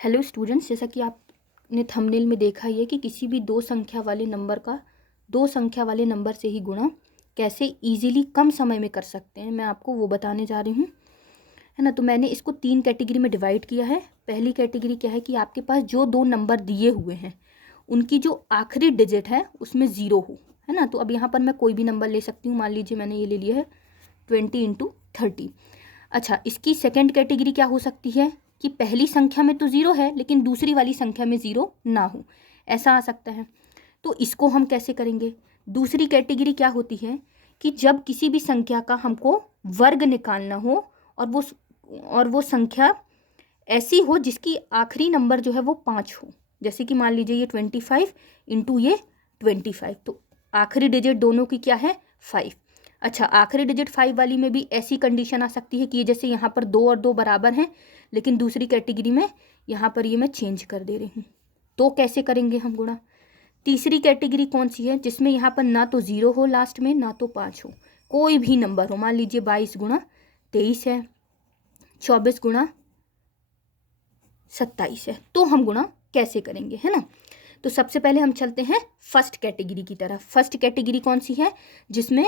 Hello students, जैसा कि आपने थंबनेल में देखा ही है कि किसी भी दो संख्या वाले नंबर का दो संख्या वाले नंबर से ही गुणा कैसे इजीली कम समय में कर सकते हैं, मैं आपको वो बताने जा रही हूँ, है ना। तो मैंने इसको 3 कैटेगरी में डिवाइड किया है। पहली कैटेगरी क्या है कि आपके पास जो दो नंबर दिए हुए हैं उनकी जो आखिरी डिजिट है उसमें 0 हो, है ना। तो अब यहाँ पर मैं कोई भी नंबर ले सकती हूँ। मान लीजिए मैंने ये ले लिया है 20 × 30। अच्छा, इसकी सेकेंड कैटेगरी क्या हो सकती है कि पहली संख्या में तो 0 है लेकिन दूसरी वाली संख्या में 0 ना हो, ऐसा आ सकता है। तो इसको हम कैसे करेंगे। दूसरी कैटेगरी क्या होती है कि जब किसी भी संख्या का हमको वर्ग निकालना हो और वो संख्या ऐसी हो जिसकी आखिरी नंबर जो है वो 5 हो। जैसे कि मान लीजिए ये 25 इंटू ये 25, तो आखिरी डिजिट दोनों की क्या है 5। अच्छा, आखिरी डिजिट 5 वाली में भी ऐसी कंडीशन आ सकती है कि ये जैसे यहाँ पर 2 और 2 बराबर हैं, लेकिन दूसरी कैटेगरी में यहाँ पर ये मैं चेंज कर दे रही हूँ। तो कैसे करेंगे हम गुणा। तीसरी कैटेगरी कौन सी है जिसमें यहाँ पर ना तो 0 हो लास्ट में, ना तो 5 हो, कोई भी नंबर हो। मान लीजिए 22 × 23 है, 24 × 27 है। तो हम गुणा कैसे करेंगे, है ना। तो सबसे पहले हम चलते हैं फर्स्ट कैटेगरी की तरफ। फर्स्ट कैटेगरी कौन सी है जिसमें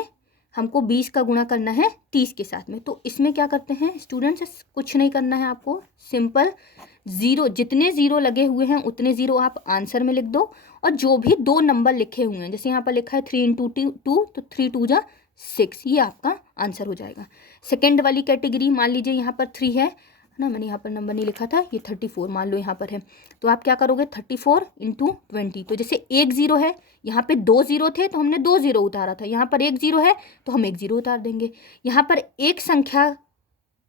हमको 20 का गुणा करना है 30 के साथ में। तो इसमें क्या करते हैं स्टूडेंट्स, कुछ नहीं करना है आपको, सिंपल 0, जितने 0 लगे हुए हैं उतने 0 आप आंसर में लिख दो। और जो भी दो नंबर लिखे हुए हैं, जैसे यहाँ पर लिखा है 3 × 2, तो 3 × 2 = 6, ये आपका आंसर हो जाएगा। सेकेंड वाली कैटेगरी, मान लीजिए यहाँ पर 3 है ना, मैंने यहाँ पर नंबर नहीं लिखा था, ये 34 मान लो यहाँ पर है। तो आप क्या करोगे 34 × 20। तो जैसे एक 0 है, यहाँ पे 2 0 थे तो हमने 2 0 उतारा था, यहाँ पर एक 0 है तो हम एक 0 उतार देंगे। यहाँ पर एक संख्या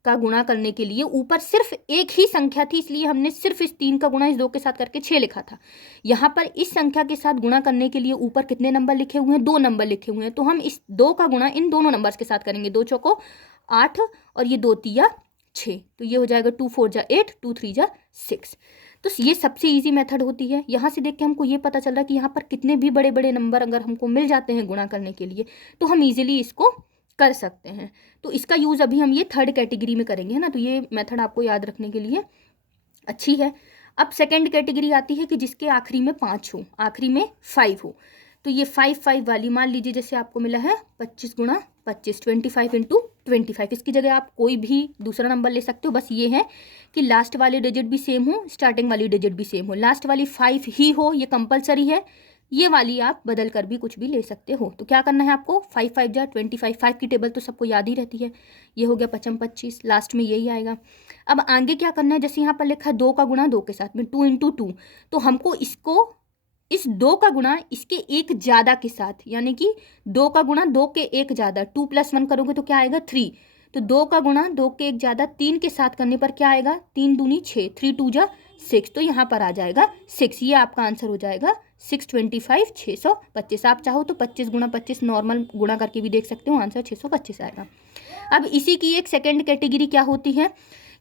का गुणा करने के लिए ऊपर सिर्फ एक ही संख्या थी, इसलिए हमने सिर्फ इस 3 का गुणा इस 2 के साथ करके 6 लिखा था। यहाँ पर इस संख्या के साथ गुणा करने के लिए ऊपर कितने नंबर लिखे हुए हैं, 2 नंबर लिखे हुए हैं। तो हम इस 2 का गुणा इन दोनों नंबर्स के साथ करेंगे, 2 चौको 8 और ये 2 तिया 6, तो ये हो जाएगा 2 4 = 8, 2 3 = 6। तो ये सबसे इजी मेथड होती है। यहाँ से देख के हमको ये पता चल रहा है कि यहाँ पर कितने भी बड़े बड़े नंबर अगर हमको मिल जाते हैं गुणा करने के लिए तो हम इजीली इसको कर सकते हैं। तो इसका यूज़ अभी हम ये थर्ड कैटेगरी में करेंगे, है ना। तो ये मेथड आपको याद रखने के लिए अच्छी है। अब सेकेंड कैटेगरी आती है कि जिसके आखिरी में 5 हो, आखिरी में 5 हो। तो ये 5 वाली, मान लीजिए जैसे आपको मिला है 25 × 25, 25 × 25। इसकी जगह आप कोई भी दूसरा नंबर ले सकते हो, बस ये है कि लास्ट वाले डिजिट भी सेम हो, स्टार्टिंग वाली डिजिट भी सेम हो। लास्ट वाली 5 ही हो, ये कंपलसरी है। ये वाली आप बदल कर भी कुछ भी ले सकते हो। तो क्या करना है आपको, 5 5 = 25, 5 की टेबल तो सबको याद ही रहती है। ये हो गया 55 25, लास्ट में यही आएगा। अब आगे क्या करना है, जैसे यहाँ पर लिखा है 2 का गुणा 2 के साथ में, 2 × 2, तो हमको इसको इस 2 का गुणा इसके एक ज़्यादा के साथ, यानी कि 2 का गुणा 2 के एक ज़्यादा, 2 + 1 करोगे तो क्या आएगा 3। तो 2 का गुणा 2 के एक ज़्यादा 3 के साथ करने पर क्या आएगा, 3 दूनी 6, 3 2 = 6, तो यहाँ पर आ जाएगा 6। ये आपका आंसर हो जाएगा 625, 625। आप चाहो तो 25 × 25 नॉर्मल गुणा करके भी देख सकते हो, आंसर 625 आएगा। अब इसी की एक सेकेंड कैटेगरी क्या होती है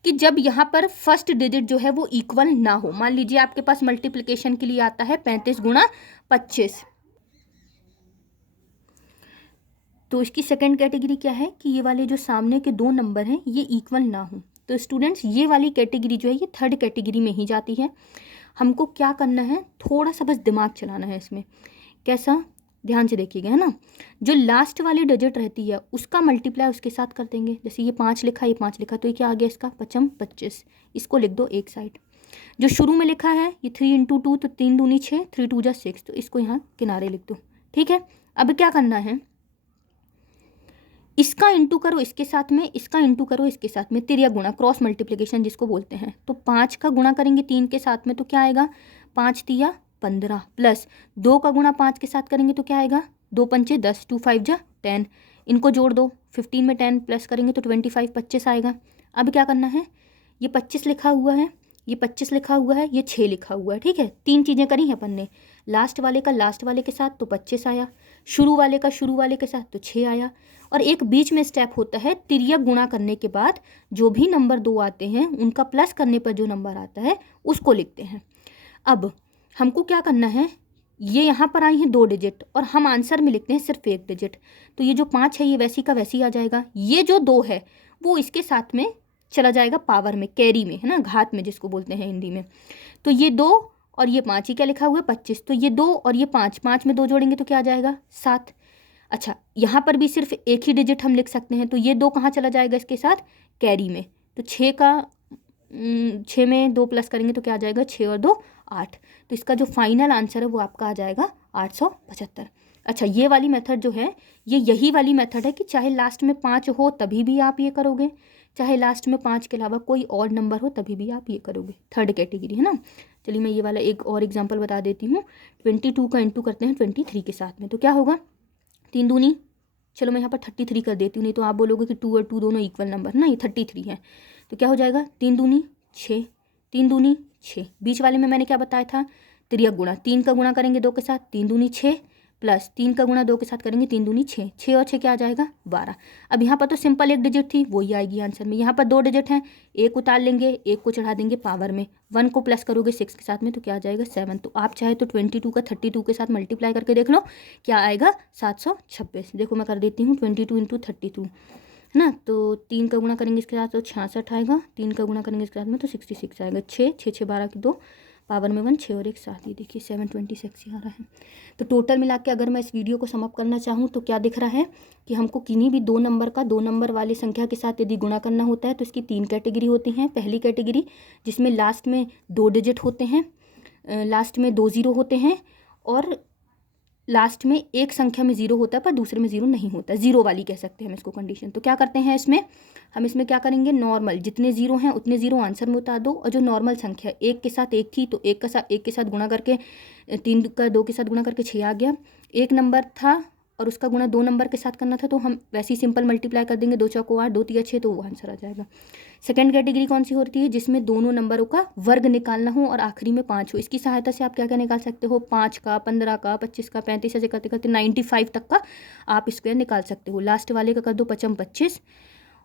कि जब यहाँ पर फर्स्ट डिजिट जो है वो इक्वल ना हो। मान लीजिए आपके पास मल्टीप्लिकेशन के लिए आता है 35 × 25, तो इसकी सेकेंड कैटेगरी क्या है कि ये वाले जो सामने के दो नंबर हैं ये इक्वल ना हो। तो स्टूडेंट्स ये वाली कैटेगरी जो है ये थर्ड कैटेगरी में ही जाती है। हमको क्या करना है, थोड़ा सा बस दिमाग चलाना है इसमें। कैसा, ध्यान से देखिएगा, है ना। जो लास्ट वाली डिजिट रहती है उसका मल्टीप्लाई उसके साथ कर देंगे। जैसे ये 5 लिखा, ये 5 लिखा, तो ये क्या आ गया इसका 55 25, इसको लिख दो एक साइड। जो शुरू में लिखा है ये 3 × 2, तो 3 दूनी 6, 3 2 = 6, तो इसको यहाँ किनारे लिख दो, ठीक है। अब क्या करना है, इसका इंटू करो इसके साथ में, इसका इंटू करो इसके साथ में, तिर्यक गुणा, क्रॉस मल्टीप्लिकेशन जिसको बोलते हैं। तो 5 का गुणा करेंगे 3 के साथ में तो क्या आएगा 5 तिया 15, प्लस 2 का गुणा 5 के साथ करेंगे तो क्या आएगा 2 पंचे 10, 2 5 = 10, इनको जोड़ दो, 15 में 10 प्लस करेंगे तो 25 25 आएगा। अब क्या करना है, ये 25 लिखा हुआ है, ये 25 लिखा हुआ है, ये 6 लिखा हुआ है, ठीक है। 3 चीज़ें करी हैं अपन ने, लास्ट वाले का लास्ट वाले के साथ तो 25 आया, शुरू वाले का शुरू वाले के साथ तो 6 आया, और एक बीच में स्टेप होता है तिर्यक गुणा करने के बाद जो भी नंबर 2 आते हैं उनका प्लस करने पर जो नंबर आता है उसको लिखते हैं। अब हमको क्या करना है, ये यहाँ पर आई हैं 2 डिजिट और हम आंसर में लिखते हैं सिर्फ 1 डिजिट। तो ये जो 5 है ये वैसी का वैसी आ जाएगा, ये जो 2 है वो इसके साथ में चला जाएगा पावर में, कैरी में, है ना, घात में जिसको बोलते हैं हिंदी में। तो ये 2 और ये 5, ये क्या लिखा हुआ है 25, तो ये 2 और ये 5, 5 में 2 जोड़ेंगे तो क्या आ जाएगा 7। अच्छा, यहाँ पर भी सिर्फ एक ही डिजिट हम लिख सकते हैं, तो ये 2 कहाँ चला जाएगा इसके साथ, कैरी में। तो 6 में 2 प्लस करेंगे तो क्या आ जाएगा, 6 और 2 8। तो इसका जो फाइनल आंसर है वो आपका आ जाएगा 875। अच्छा, ये वाली मेथड जो है ये यही वाली मेथड है कि चाहे लास्ट में 5 हो तभी भी आप ये करोगे, चाहे लास्ट में 5 के अलावा कोई और नंबर हो तभी भी आप ये करोगे, थर्ड कैटेगरी, है ना। चलिए मैं ये वाला एक और एग्जांपल बता देती हूँ। 22 का इंटू करते हैं 23 के साथ में, तो क्या होगा, 3 दूनी, चलो मैं यहाँ पर 33 कर देती हूँ, नहीं तो आप बोलोगे कि 2 और 2 दोनों इक्वल नंबर ना, ये 33 है। तो क्या हो जाएगा, 3 दूनी 6, 3 दूनी 6, बीच वाले में मैंने क्या बताया था, तिर्यक गुणा, 3 का गुणा करेंगे 2 के साथ, 3 दूनी 6, प्लस 3 का गुणा 2 के साथ करेंगे, 3 दूनी 6, 6 और 6 क्या आ जाएगा 12। अब यहाँ पर तो सिंपल एक डिजिट थी, वही आएगी आंसर में। यहाँ पर 2 डिजिट हैं, एक उतार लेंगे, एक को चढ़ा देंगे पावर में, 1 को प्लस करोगे 6 के साथ में तो क्या आ जाएगा 7। तो आप चाहे तो 22 का 32 के साथ मल्टीप्लाई करके देख लो क्या आएगा 726। देखो मैं कर देती हूँ 22 इंटू 32, है ना। तो 3 का गुणा करेंगे इसके साथ तो 66 आएगा, 3 का गुणा करेंगे इसके साथ में तो 66 आएगा, 6 6 6 12 की 2, पावर में 1, 6 और 1 7, ये देखिए 726 आ रहा है। तो टोटल मिला के अगर मैं इस वीडियो को समअप करना चाहूँ तो क्या दिख रहा है कि हमको किन्हीं भी 2 नंबर का 2 नंबर वाली संख्या के साथ यदि गुणा करना होता है तो इसकी 3 कैटेगरी होती हैं। पहली कैटेगरी जिसमें लास्ट में 2 डिजिट होते हैं, लास्ट में 2 ज़ीरो होते हैं, और लास्ट में एक संख्या में 0 होता है पर दूसरे में 0 नहीं होता, 0 वाली कह सकते हैं हम इसको कंडीशन। तो क्या करते हैं इसमें, हम इसमें क्या करेंगे, नॉर्मल जितने 0 हैं उतने 0 आंसर में उतार दो, और जो नॉर्मल संख्या 1 के साथ 1 थी तो 1 के साथ गुणा करके 3 का 2 के साथ गुणा करके 6 आ गया। 1 नंबर था और उसका गुणा 2 नंबर के साथ करना था तो हम वैसे ही सिंपल मल्टीप्लाई कर देंगे, 2 चौको 8, 2 तिया 6, तो वो आंसर आ जाएगा। सेकंड कैटेगरी कौन सी होती है, जिसमें दोनों नंबरों का वर्ग निकालना हो और आखिरी में 5 हो। इसकी सहायता से आप क्या क्या निकाल सकते हो, 5 का, 15 का, 25 का, 35, ऐसे करते करते 95 तक का आप स्क्वायर निकाल सकते हो। लास्ट वाले का कर दो 55 25,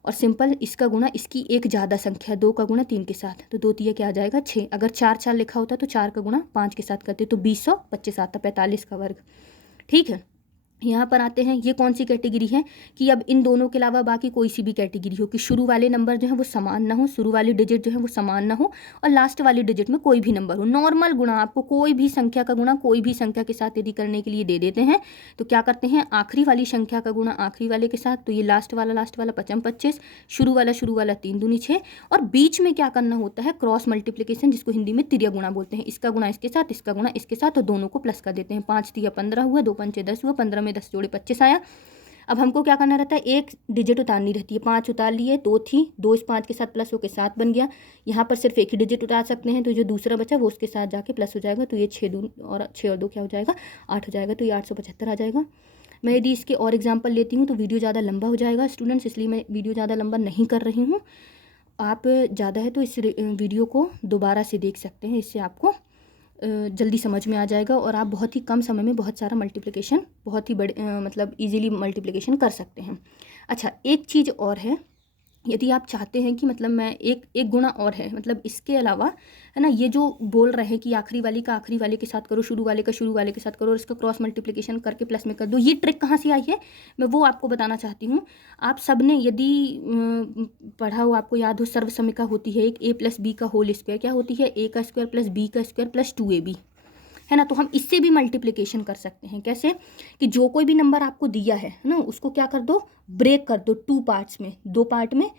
और सिंपल इसका गुणा इसकी एक ज़्यादा संख्या 2 का गुणा 3 के साथ, तो 2 तिया क्या आ जाएगा 6। अगर 4 4 लिखा होता तो 4 का गुणा 5 के साथ करते तो 2025 आता, 45 का वर्ग। ठीक है, यहाँ पर आते हैं, ये कौन सी कैटेगरी है कि अब इन दोनों के अलावा बाकी कोई सी भी कैटेगरी हो कि शुरू वाले नंबर जो है वो समान ना हो, शुरू वाली डिजिट जो है वो समान ना हो, और लास्ट वाली डिजिट में कोई भी नंबर हो। नॉर्मल गुणा आपको कोई भी संख्या का गुणा कोई भी संख्या के साथ यदि करने के लिए दे देते हैं तो क्या करते हैं, आखिरी वाली संख्या का गुणा आखिरी वाले के साथ, तो ये लास्ट वाला 55 25, शुरू वाला 3 दूनी 6, और बीच में क्या करना होता है, क्रॉस मल्टीप्लिकेशन, जिसको हिंदी में तिर्यक गुणा बोलते हैं। इसका गुणा इसके साथ, इसका गुणा इसके साथ, और दोनों को प्लस कर देते हैं। 5 तिया 15 हुआ, 2 पंचे 10 हुआ, 15 में 10 जोड़े 25 आया। अब हमको क्या करना रहता है, एक डिजिट उतारनी रहती है। 5 उतार लिए, 2 थी, 2 इस 5 के साथ प्लस होकर 7 बन गया। यहाँ पर सिर्फ एक ही डिजिट उतार सकते हैं, तो जो दूसरा बचा वो उसके साथ जाके प्लस हो जाएगा, तो ये 6 और 2 क्या हो जाएगा 8 हो जाएगा, तो ये 875 आ जाएगा। मैं यदि इसके और एग्जाम्पल लेती हूँ तो वीडियो ज़्यादा लंबा हो जाएगा स्टूडेंट्स, इसलिए मैं वीडियो ज़्यादा लंबा नहीं कर रही हूँ। आप ज़्यादा है तो इस वीडियो को दोबारा से देख सकते हैं, इससे आपको जल्दी समझ में आ जाएगा और आप बहुत ही कम समय में बहुत सारा मल्टीप्लिकेशन, बहुत ही बड़े मतलब इजीली मल्टीप्लिकेशन कर सकते हैं। अच्छा, एक चीज़ और है, यदि आप चाहते हैं कि मतलब मैं एक गुणा और है, मतलब इसके अलावा, है ना, ये जो बोल रहे हैं कि आखिरी वाली का आखिरी वाले के साथ करो, शुरू वाले का शुरू वाले के साथ करो, और इसका क्रॉस मल्टीप्लिकेशन करके प्लस में कर दो, ये ट्रिक कहाँ से आई है मैं वो आपको बताना चाहती हूँ। आप सब ने यदि पढ़ा हो, आपको याद हो, सर्वसमिका होती है एक, a+b का होल स्क्वायर क्या होती है, a का स्क्वायर प्लस b का स्क्वायर प्लस 2ab, है ना। तो हम इससे भी मल्टीप्लिकेशन कर सकते हैं। कैसे कि जो कोई भी नंबर आपको दिया है ना, उसको क्या कर दो, ब्रेक कर दो 2 पार्ट्स में, 2 पार्ट में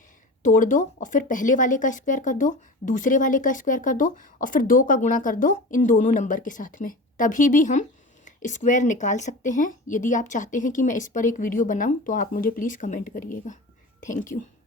तोड़ दो, और फिर पहले वाले का स्क्वायर कर दो, दूसरे वाले का स्क्वायर कर दो, और फिर 2 का गुणा कर दो इन दोनों नंबर के साथ में, तभी भी हम स्क्वायर निकाल सकते हैं। यदि आप चाहते हैं कि मैं इस पर एक वीडियो बनाऊं तो आप मुझे प्लीज़ कमेंट करिएगा। Thank you.